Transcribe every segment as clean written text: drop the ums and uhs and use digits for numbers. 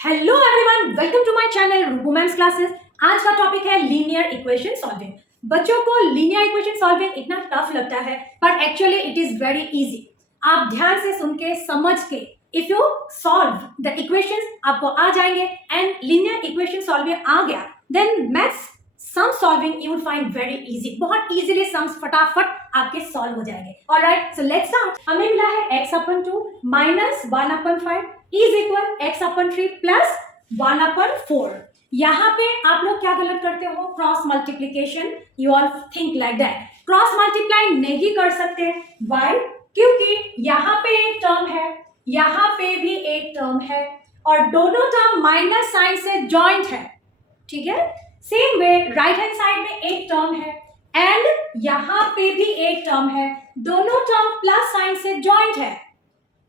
Hello everyone, welcome to my channel Rubu ma'am's classes. आज का topic है लीनियर इक्वेशन सॉल्विंग। बच्चों को लीनियर इक्वेशन सॉल्विंग इतना टफ लगता है, पर actually it is very easy. आप ध्यान से सुन के समझ के if you solve the equations आपको आ जाएंगे एंड लीनियर इक्वेशन सॉल्विंग आ गया, then maths sum solving you will find very easy. बहुत इजीली सम्स फटाफट आपके सॉल्व हो जाएंगे। Alright, so let's start. हमें मिला है x/2 minus 1/5 is equal x/3 plus 1/4। यहाँ पे आप लोग क्या गलत करते हो? Cross multiplication. You all think like that. Cross multiply नहीं कर सकते। वाई? क्योंकि यहाँ पे एक टर्म है, यहाँ पे भी एक टर्म है और दोनों टर्म माइनस साइन से जॉइंट है। ठीक है, same way right hand side में एक टर्म है एंड यहाँ पे भी एक टर्म है, दोनों टर्म प्लस साइन से जॉइंट है।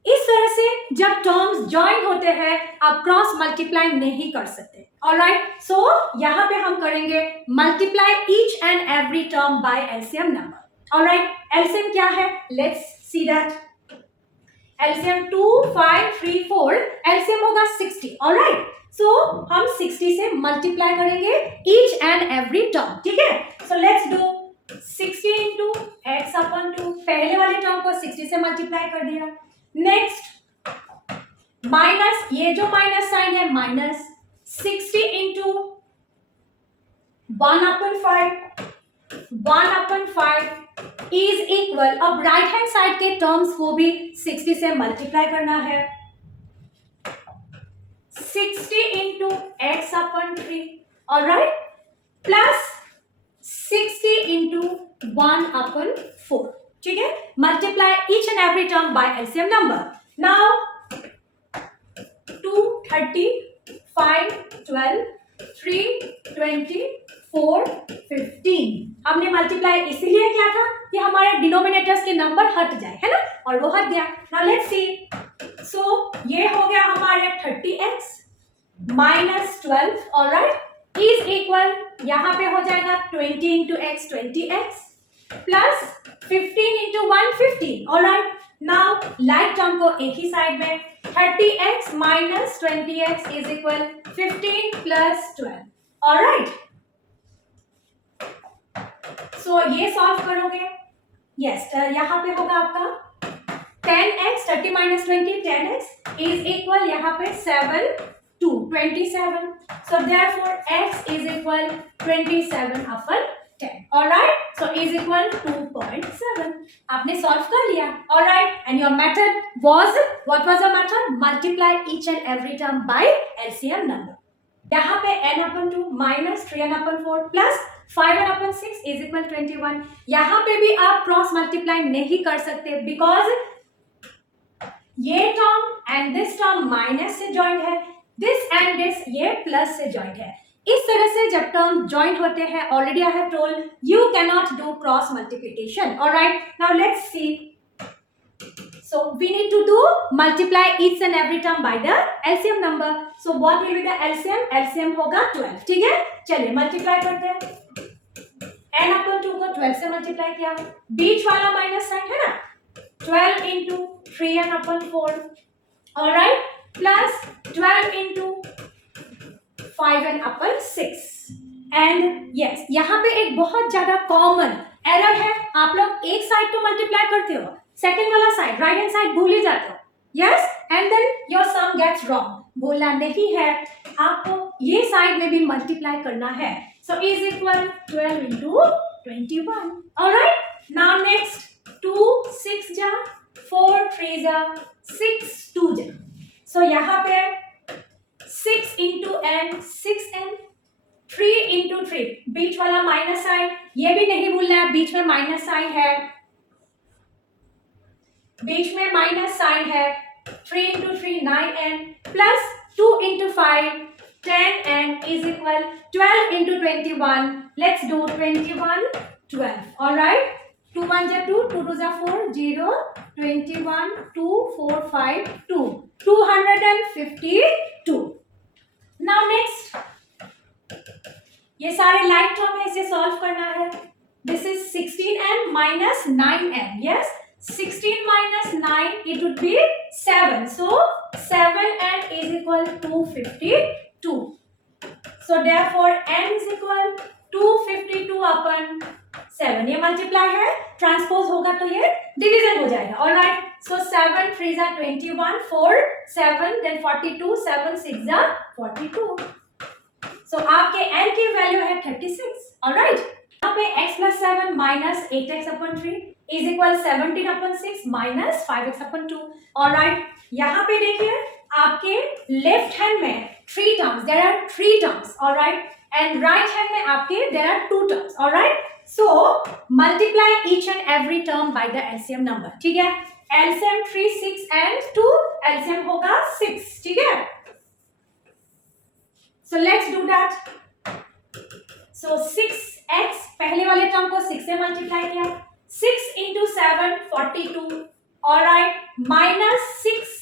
इस तरह से जब टर्म्स जॉइन होते हैं आप क्रॉस मल्टीप्लाई नहीं कर सकते। ऑलराइट, सो यहाँ पे हम करेंगे multiply each and every term by LCM number. Alright, LCM क्या है? Let's see that. LCM 2, 5, 3, 4, LCM होगा 60। ऑलराइट, सो हम 60 से मल्टीप्लाई करेंगे ईच एंड एवरी टर्म। ठीक है, so let's do 60 into x/2। पहले वाले टर्म को 60 से मल्टीप्लाई कर दिया। नेक्स्ट माइनस, ये जो माइनस साइन है माइनस 60 इंटू 1/5 इज इक्वल, अब राइट हैंड साइड के टर्म्स को भी 60 से मल्टीप्लाई करना है। 60 into x/3 alright plus 60 into 1/4। ठीक है, multiply each and every term by LCM number. Now 2, 30, 5, 12, 3, 20, 4, 15। हमने मल्टीप्लाई इसीलिए किया था कि हमारे डिनोमिनेटर्स के नंबर हट जाए, है ना, और वो हट गया। Now let's see. सो ये हो गया हमारे 30x minus 12 alright is equal, यहाँ पे हो जाएगा 20 into x 20x plus 15 into 115। Alright, now like term को एक ही साइड में 30x minus 20x is equal 15 plus 12। Alright, so ये सॉल्व करोगे। यस, यहाँ पे होगा आपका 10x 30 minus 20 10x is equal यहाँ पे 7 2 27। So therefore x is equal 27/10. Alright, so is equal 2.7. आपने सॉल्व कर लिया। Alright, and your method was, what was the method? Multiply each and every term by LCM number. यहाँ पे n/2 minus 3n/4 plus 5n/6 is equal 21। यहाँ पे भी आप cross multiply नहीं कर सकते बिकॉज ये term and this term minus से जॉइंट है, दिस एंड दिस ये प्लस से जॉइंट है। इस तरह से जब टर्म जॉइंट होते हैं, already I have told you can not do cross multiplication. Alright, now let's see. So we need to do multiply each and every term by the LCM number. So what will be the LCM? LCM होगा 12। ठीक है, चलिए multiply करते हैं। n/2 को 12 से multiply किया, बीच वाला माइनस साइन है ना, 12 into 3n/4 alright plus 12 into 5n/6 and yes, यहाँ पे एक बहुत ज्यादा कॉमन एरर है। आप लोग एक साइड तो मल्टीप्लाई करते हो, सेकेंड वाला साइड राइट हैंड साइड भूल ही जाते हो। Yes, and then your sum gets wrong. बोलना नहीं है, आपको ये साइड में भी मल्टीप्लाई करना है। So is equal 12 into 21। Alright, now next 2 6 जा 4 3 जा 6 2 जा। सो यहाँ पे 6 इंटू n 6n, 3 इंटू 3 बीच वाला माइनस साइन, ये भी नहीं भूलना है, बीच में माइनस साइन है, बीच में माइनस साइन है। 3 into 3 9n plus 2 into 5 10n is equal 12 into 21। Let's do 21 12। Alright, 2 1 जा 2, 2 2 जा 4 0 21 2 4 5 2 252। नाउ नेक्स्ट, ये सारे लाइक टर्म है, इसे सॉल्व करना है। This is 16n minus 9n। Yes, 16 minus 9, it would be 7. So 7n is equal to 52. So therefore n is equal to 52 अपन 7. ये multiply है, ट्रांसपोज होगा तो ये डिवीजन हो जाएगा. Alright. So 7 3s are 21, 4 7 then 42, 7 6s are 42. So आपके n की value है 36. ऑलराइट. यहाँ पे x plus 7 minus 8x upon 3 is equal 17 upon 6 minus 5x upon 2. Alright. यहाँ पे देखिए आपके लेफ्ट हैंड में 3 terms, there are 3 terms. Alright. And right hand में आपके there are 2 terms. Alright. So multiply each and every term by the LCM number. ठीक है. LCM 3 6 and 2 LCM होगा 6. ठीक है. So let's do that. So 6x पहले वाले term को 6 से मल्टीप्लाई किया. 6 into 7 42. Alright. Minus 6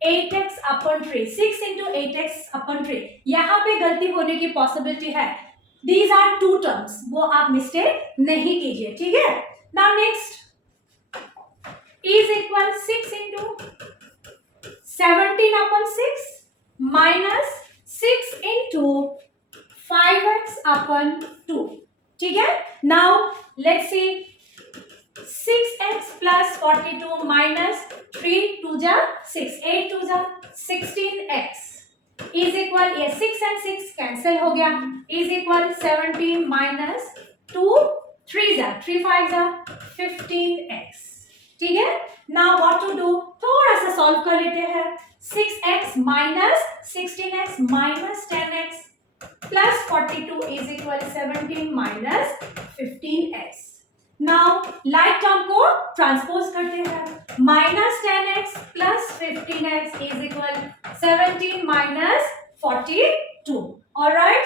8x upon 3. 6 into 8x upon 3. यहाँ पे गलती होने की पॉसिबिलिटी है. These are 2 terms. वो आप मिस्टेक नहीं कीजिए. ठीक है. Now next is equal 6 into 17 upon 6 minus 6 into 5x upon 2. ठीक है. Now let's see. 6x plus 42 minus 3 2 जा 6 8 2 जा 16x is equal, ये 6 and 6 कैंसिल हो गया, is equal 17 minus 2 3 जा 3 5 जा 15x. ठीक है. Now what to do? थोड़ा सा सॉल्व कर लेते हैं. 6x minus 16x minus 10x plus 42 is equal 17 minus 15x. Now like term को ट्रांसपोज करते हैं. Minus 10x plus 15x is equal 17 minus 42. Alright.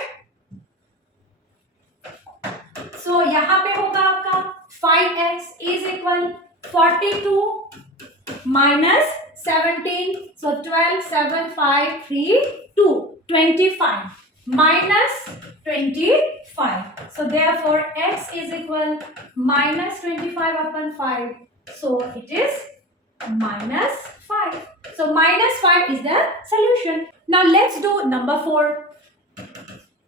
So यहाँ पे होगा आपका 5x is equal 42 minus 17. So 12 7 5 3 2 25 minus 25. So therefore x is equal minus 25 upon 5. So it is minus 5. So minus 5 is the solution. Now let's do number 4.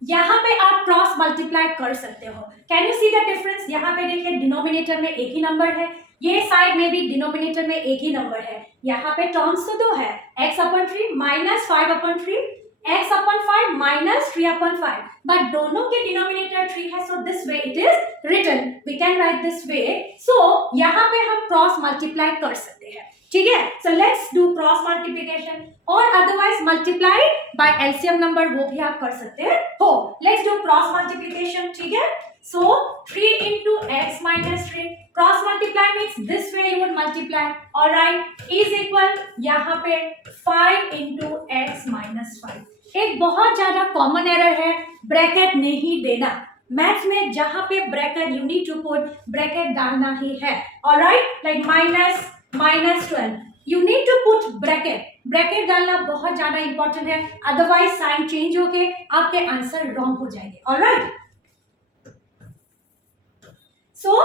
यहाँ पे आप cross multiply कर सकते हो. Can you see the difference? यहाँ पे देखिए denominator में एक ही नंबर है, ये साइड में भी डिनोमिनेटर में एक ही नंबर है. यहाँ पे टर्म्स तो 2 है. x upon 3 minus 5 upon 3, x upon 5 minus 3 upon 5. But दोनों के डिनोमिनेटर 3 है, so this way it is written. We can write this way. So यहाँ पे हम क्रॉस मल्टीप्लाई कर सकते हैं. ठीक है. So let's do cross multiplication or otherwise multiply by LCM number, वो भी आप कर सकते हो. Let's do cross multiplication. ठीक है. So 3 into x minus 3. Cross multiply means this way you would multiply. Alright. Is equal यहाँ पे 5 into x minus 5. एक बहुत ज्यादा कॉमन एरर है, ब्रैकेट नहीं देना. मैथ्स में जहां पे bracket you need to put bracket डालना ही है. Alright. Like minus -12 you need to put bracket. Bracket डालना बहुत ज्यादा इंपॉर्टेंट है, अदरवाइज साइन चेंज होके आपके आंसर रॉन्ग हो जाएंगे. Alright. So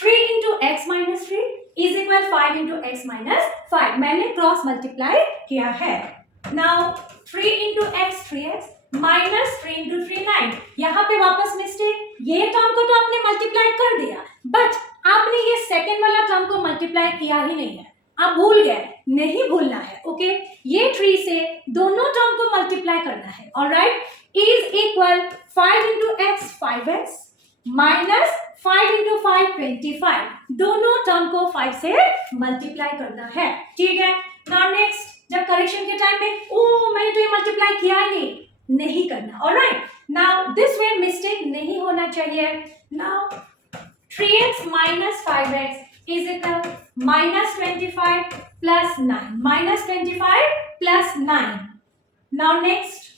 3 into x minus 3 is equal 5 into x minus 5. मैंने क्रॉस मल्टीप्लाई किया है. Now 3 into x 3x minus 3 into 3 9. यहाँ पे वापस मिस्टेक. ये टर्म को तो आपने मल्टीप्लाई कर दिया, बट आपने ये सेकेंड वाला टर्म को मल्टीप्लाई किया ही नहीं है. आप भूल गए. नहीं भूलना है. ओके. ये 3 से दोनों टर्म को मल्टीप्लाई करना है. Alright. Is equal 5 into x 5x minus 5 into 5 25. दोनों टर्म को 5 से मल्टीप्लाई करना है. ठीक है. नाउ नेक्स्ट, जब करेक्शन के टाइम में ओ मैंने तो ये मल्टीप्लाई किया ही नहीं करना. Alright. Now this way mistake नहीं होना चाहिए. Now 3x minus 5x is equal minus 25 plus 9. Minus 25 plus 9. Now next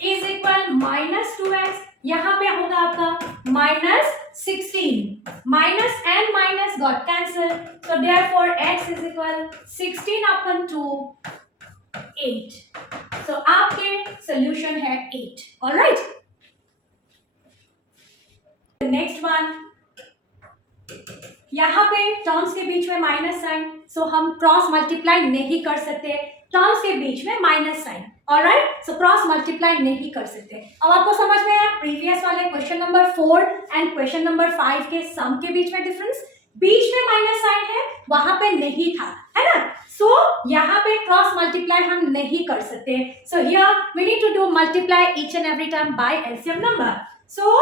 is equal minus 2x. यहाँ पे होगा आपका minus 16. Minus and minus got cancelled. So therefore x is equal 16 upon 2 8. So आपके solution है 8. Alright. The next one. यहाँ पे terms के बीच में माइनस साइन, सो हम क्रॉस मल्टीप्लाई नहीं कर सकते, टर्म्स के बीच में minus sign, alright, so cross multiply नहीं कर सकते। अब आपको समझ में आया प्रीवियस वाले question number 4 and question number 5 के सम के बीच में डिफरेंस, बीच में माइनस साइन है, वहां पे नहीं था, है ना, सो यहाँ पे क्रॉस मल्टीप्लाई हम नहीं कर सकते, so here we need to do multiply each and every term by LCM number. So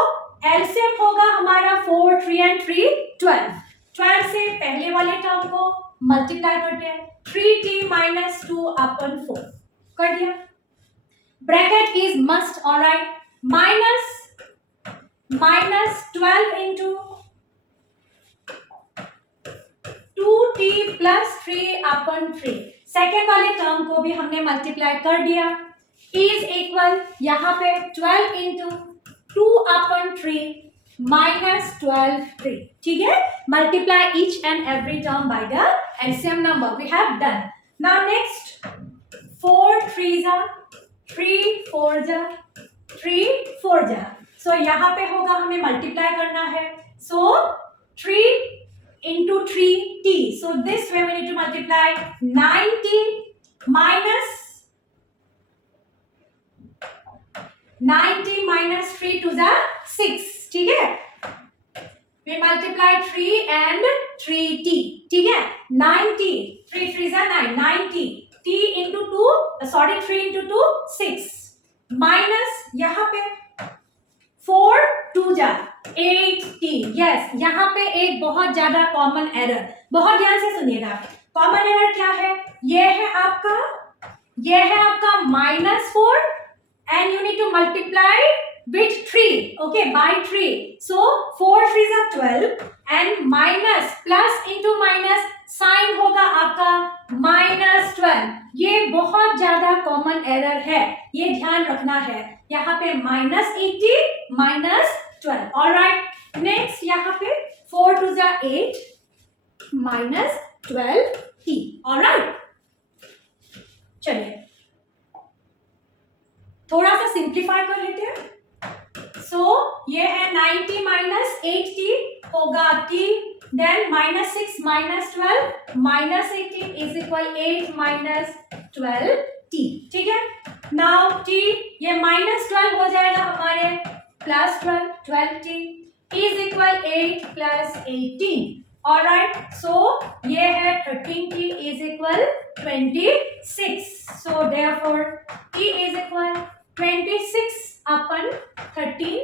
LCM होगा हमारा 4, 3 एंड 3 12, 12 से पहले वाले टर्म को मल्टीप्लाई करते हैं, 3t माइनस 2 अपन 4 कर दिया, bracket is must, alright, minus 12 into 2t plus 3 upon 3, second वाले टर्म को भी हमने मल्टीप्लाई कर दिया, इज इक्वल यहाँ पे 12 इंटू 2 अपन 3 माइनस 12 3, ठीक है, multiply each and every term by the LCM number, we have done. Now next 4 3 जा 3 4 जा 3 4 जा, सो यहाँ पे होगा हमें मल्टीप्लाई करना है, सो 3 into 3t, so this way we need to multiply 9t minus 3 to the 6, ठीक है, we multiply 3 and 3t, ठीक है, 9t 3 3 is 9, 9t t into 2 sorry 3 into 2 6 minus यहाँ पे 4 2 जा 8t, यस, यहाँ पे एक बहुत ज्यादा कॉमन एरर, बहुत ध्यान से सुनिएगा, कॉमन एरर क्या है, ये है आपका -4 and you need to multiply with 3, okay, by 3, so 4 3 is 12 and minus plus into minus sign होगा आपका -12, ये बहुत ज्यादा कॉमन एरर है, ये ध्यान रखना है, यहाँ पे -80 -12, ऑलराइट, नेक्स्ट यहाँ पे 4 2 जा 8 -12t, ऑलराइट, चलिए थोड़ा सा सिंप्लीफाई कर लेते हैं, सो ये है 90 माइनस 8t होगा t, then -6 -12 -18 is equal 8 -12t, ठीक है, नाउ t ये -12 हो जाएगा हमारे +12 12t is equal 8 + 18, alright, so ये है 13t is equal 26, so therefore t is equal 26 अपन 32,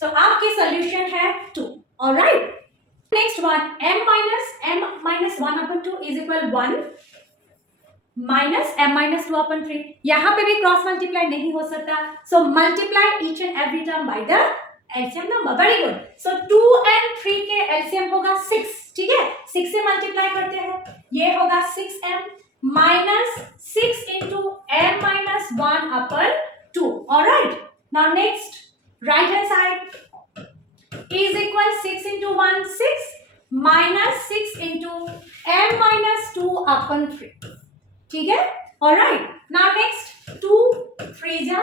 सो आपकी सॉल्यूशन है 2, alright, next one m minus 1 upon 2 is equal 1 minus m minus 2 अपन 3, यहाँ पे भी क्रॉस मल्टीप्लाई नहीं हो सकता, सो multiply each and every term by the LCM number, very good, so 2 and 3 के LCM होगा 6, ठीक है, 6 से मल्टीप्लाई करते हैं, ये होगा 6m minus 6 into m minus 1 upon 2, alright, now next right hand side is equal 6 into 1 6 minus 6 into m minus 2 अपन 3, ठीक है, ऑलराइट, नाउ नेक्स्ट 2 3 जा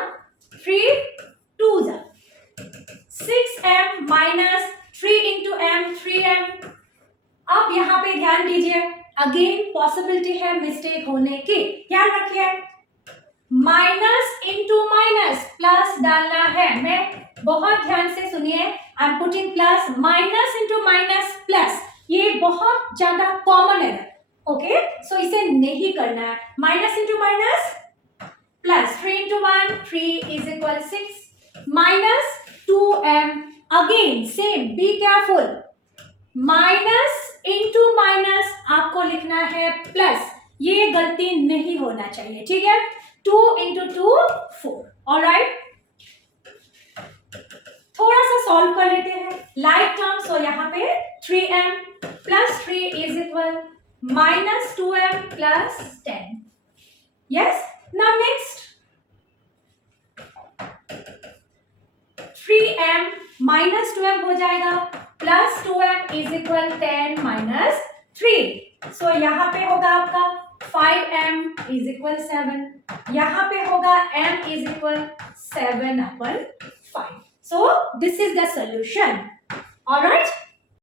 3 2 जा 6m minus 3 into m 3m, अब यहाँ पे ध्यान दीजिए, अगेन पॉसिबिलिटी है मिस्टेक होने की, ध्यान रखिए, माइनस इंटू माइनस प्लस डालना है, मैं बहुत ध्यान से सुनिए, I am putting plus, minus into minus plus, ये बहुत ज्यादा कॉमन है, ओके, सो इसे नहीं करना है, minus into minus plus 3 into 1 3 is equal 6 minus 2m, again same, be careful, minus into minus आपको लिखना है प्लस, ये गलती नहीं होना चाहिए, ठीक है, 2 इंटू 2 4, ऑलराइट, थोड़ा सा सॉल्व कर लेते हैं, लाइक टर्म, सो यहाँ पे 3m plus 3 is equal minus 2m plus 10, yes, now next 3m minus 2m हो जाएगा plus 2m is equal 10 minus 3, so यहाँ पे होगा आपका 5m is equal 7, यहाँ पे होगा m is equal 7 upon 5, so this is the solution, alright।